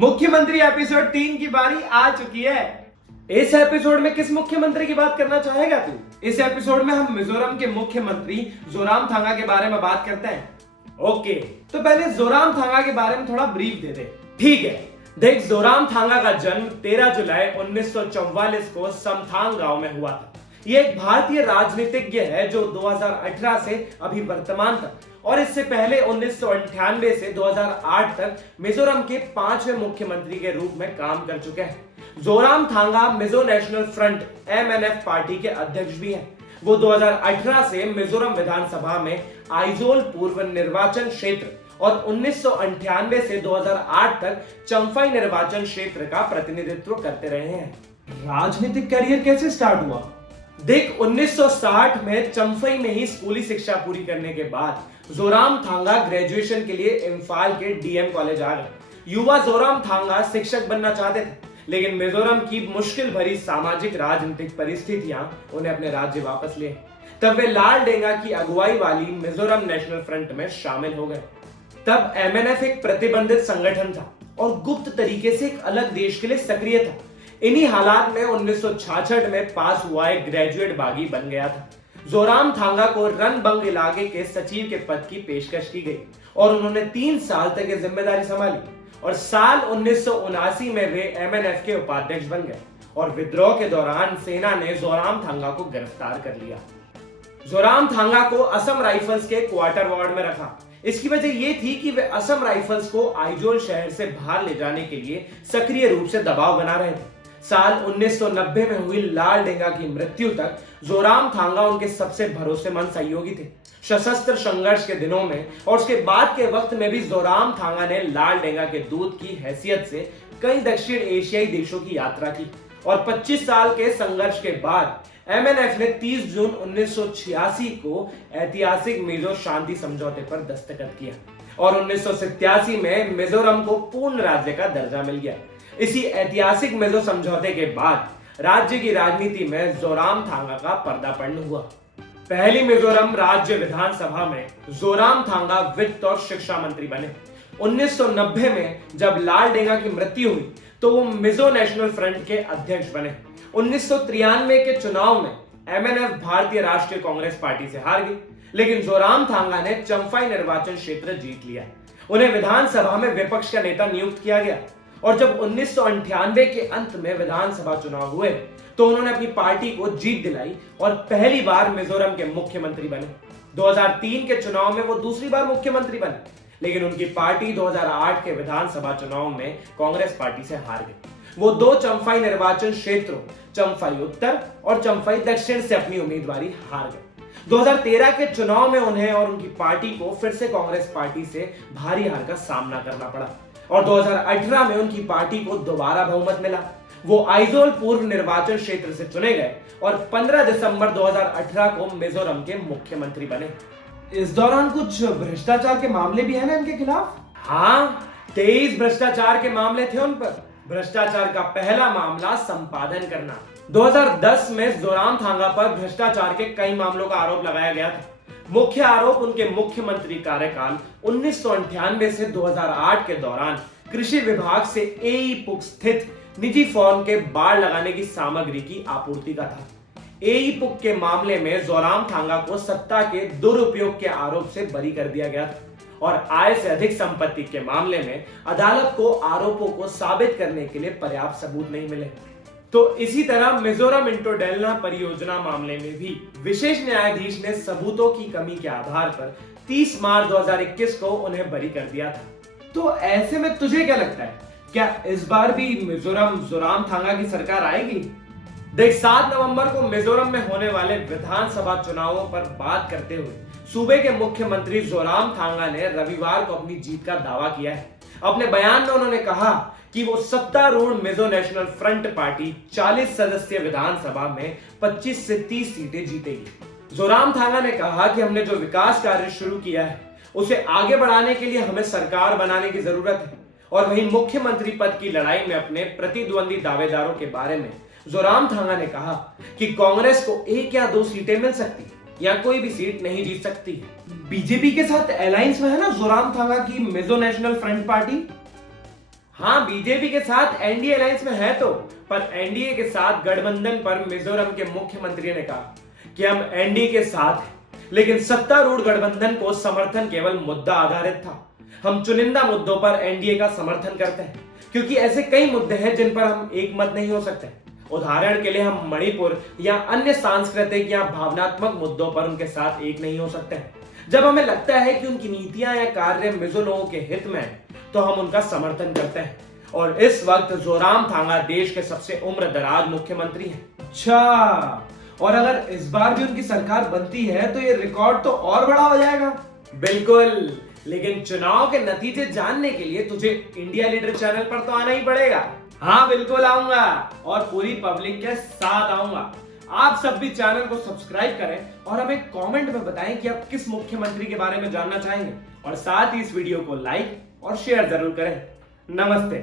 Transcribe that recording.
मुख्यमंत्री एपिसोड 3 की बारी आ चुकी है। इस एपिसोड में किस मुख्यमंत्री की बात करना चाहेगा तू? इस एपिसोड में हम मिजोरम के मुख्यमंत्री जोरामथांगा के बारे में बात करते हैं। ओके, तो पहले जोरामथांगा के बारे में थोड़ा ब्रीफ दे दे। ठीक है, देख, जोरामथांगा का जन्म 13 जुलाई 1944 को समथांग गांव में हुआ था। ये एक भारतीय राजनीतिज्ञ है जो 2018 से अभी वर्तमान तक और इससे पहले 1998 से 2008 तक मिजोरम के 5वें मुख्यमंत्री के रूप में काम कर चुके हैं। Zoramthanga Mizo national front MNF party के अध्यक्ष भी हैं। वो 2018 से मिजोरम विधानसभा में आइजोल पूर्व निर्वाचन क्षेत्र और 1998 से 2008 तक चंफाई निर्वाचन क्षेत्र का प्रतिनिधित्व करते रहे हैं। राजनीतिक करियर कैसे स्टार्ट हुआ? देख, 1960 में चंफई में ही स्कूली शिक्षा पूरी करने के बाद जोरामथांगा ग्रेजुएशन के लिए इम्फाल के DM कॉलेज आ गए। युवा जोरामथांगा शिक्षक बनना चाहते थे, लेकिन मिजोरम की मुश्किल भरी सामाजिक राजनीतिक परिस्थितियां उन्हें अपने राज्य वापस ले। तब वे लाल डेंगा की अगुवाई वाली मिजोरम नेशनल फ्रंट में शामिल हो गए। तब MNF एक प्रतिबंधित संगठन था और गुप्त तरीके से एक अलग देश के लिए सक्रिय था। इन्हीं हालात में 1966 में पास हुआ एक ग्रेजुएट बागी बन गया था। जोरामथांगा को रनबंग इलाके के सचिव के पद की पेशकश की गई और उन्होंने 3 साल तक ये जिम्मेदारी संभाली और साल 1979 में वे MNF के उपाध्यक्ष बन गए और विद्रोह के दौरान सेना ने जोरामथांगा को गिरफ्तार कर लिया। जोरामथांगा को असम राइफल्स के क्वार्टर वार्ड में रखा। इसकी वजह यह थी कि वे असम राइफल्स को आइजोल शहर से बाहर ले जाने के लिए सक्रिय रूप से दबाव बना रहे थे। साल 1990 में हुई लाल डेंगा की मृत्यु तक जोरामथांगा उनके सबसे भरोसेमंद सहयोगी थे। सशस्त्र संघर्ष के दिनों में और उसके बाद के वक्त में भी जोरामथांगा ने लाल डेंगा के दूत की हैसियत से कई दक्षिण एशियाई देशों की यात्रा की और 25 साल के संघर्ष के बाद MNF ने 30 जून 1986 को ऐतिहासिक मिजो शांति समझौते पर दस्तखत किया और 1987 में मिजोरम को पूर्ण राज्य का दर्जा मिल गया। इसी ऐतिहासिक मिजो समझौते के बाद राज्य की राजनीति में जोरामथांगा का पर्दापण हुआ। पहली मिजोरम राज्य विधानसभा में जोरामथांगा वित्त और शिक्षा मंत्री बने। 1990 में जब लाल डेंगा की मृत्यु हुई तो वो मिजो नेशनल फ्रंट के अध्यक्ष बने। 1993 के चुनाव में MNF भारतीय राष्ट्रीय कांग्रेस पार्टी से हार गई, लेकिन जोरामथांगा ने चंफाई निर्वाचन क्षेत्र जीत लिया। उन्हें विधानसभा में विपक्ष का नेता नियुक्त किया गया और जब 1998 के अंत में विधानसभा चुनाव हुए तो उन्होंने अपनी पार्टी को जीत दिलाई और पहली बार मिजोरम के मुख्यमंत्री बने। 2003 के चुनाव में वो दूसरी बार मुख्यमंत्री बने, लेकिन उनकी पार्टी 2008 के विधानसभा चुनाव में कांग्रेस पार्टी से हार गई। वो 2 चंफाई निर्वाचन क्षेत्रों, चंफाई उत्तर और चंफाई दक्षिण से अपनी उम्मीदवारी हार गए। 2013 के चुनाव में उन्हें और उनकी पार्टी को फिर से कांग्रेस पार्टी से भारी हार का सामना करना पड़ा और 2018 में उनकी पार्टी को दोबारा बहुमत मिला। वो आइजोल पूर्व निर्वाचन क्षेत्र से चुने गए और 15 दिसंबर 2018 को मिजोरम के मुख्यमंत्री बने। इस दौरान कुछ भ्रष्टाचार के मामले भी हैं ना इनके खिलाफ? हाँ, 23 भ्रष्टाचार के मामले थे उन पर। भ्रष्टाचार का पहला मामला संपादन करना। 2010 में जोरामथांगा पर भ्रष्टाचार के कई मामलों का आरोप लगाया गया था। मुख्य आरोप उनके मुख्यमंत्री कार्यकाल 1998 से 2008 के दौरान कृषि विभाग से एईपुक स्थित निजी फॉर्म के बाड़ लगाने की सामग्री की आपूर्ति का था। एईपुक के मामले में जोरामथांगा को सत्ता के दुरुपयोग के आरोप से बरी कर दिया गया था और आय से अधिक संपत्ति के मामले में अदालत को आरोपों को साबित करने के लिए पर्याप्त सबूत नहीं मिले। तो इसी तरह मिजोरम इंटोडेल्ना परियोजना मामले में भी विशेष न्यायाधीश ने सबूतों की कमी के आधार पर 30 मार्च 2021 को उन्हें बरी कर दिया था। तो ऐसे में तुझे क्या लगता है, क्या इस बार भी मिजोरम जोरामथांगा की सरकार आएगी? देख, 7 नवंबर को मिजोरम में होने वाले विधानसभा चुनावों पर बात करते हुए सूबे के मुख्यमंत्री जोरामथांगा ने रविवार को अपनी जीत का दावा किया है। अपने बयान में उन्होंने कहा कि वो सत्तारूढ़ मिजो नेशनल फ्रंट पार्टी 40 सदस्यीय विधानसभा में 25 से 30 सीटें जीतेगी। जोरामथांगा ने कहा कि हमने जो विकास कार्य शुरू किया है उसे आगे बढ़ाने के लिए हमें सरकार बनाने की जरूरत है और वहीं मुख्यमंत्री पद की लड़ाई में अपने प्रतिद्वंदी दावेदारों के बारे में जोरामथांगा ने कहा कि कांग्रेस को 1 या 2 सीटें मिल सकती या कोई भी सीट नहीं जीत सकती। बीजेपी के साथ अलायंस में है ना जोरामथांगा की मिजो नेशनल फ्रंट पार्टी। हाँ, बीजेपी के साथ एनडीए अलायंस में है तो, पर एनडीए के साथ गठबंधन पर मिजोरम के मुख्यमंत्री ने कहा कि हम एनडीए के साथ हैं, लेकिन सत्तारूढ़ गठबंधन को समर्थन केवल मुद्दा आधारित था। हम चुनिंदा मुद्दों पर एनडीए का समर्थन करते हैं, क्योंकि ऐसे कई मुद्दे हैं जिन पर हम एक मत नहीं हो सकते। उदाहरण के लिए हम मणिपुर या अन्य सांस्कृतिक या भावनात्मक मुद्दों पर उनके साथ एक नहीं हो सकते हैं। जब हमें लगता है कि उनकी नीतियां या कार्य मिजो लोगों के हित में है, तो हम उनका समर्थन करते हैं। और इस वक्त जोरामथांगा देश के सबसे उम्र दराज मुख्यमंत्री हैं। अच्छा, और अगर इस बार भी उनकी सरकार बनती है तो ये रिकॉर्ड तो और बड़ा हो जाएगा। बिल्कुल, लेकिन चुनाव के नतीजे जानने के लिए तुझे इंडिया लीडर चैनल पर तो आना ही पड़ेगा। हाँ बिल्कुल आऊंगा, और पूरी पब्लिक के साथ आऊंगा। आप सब भी चैनल को सब्सक्राइब करें और हमें कमेंट में बताएं कि आप किस मुख्यमंत्री के बारे में जानना चाहेंगे, और साथ ही इस वीडियो को लाइक और शेयर जरूर करें। नमस्ते।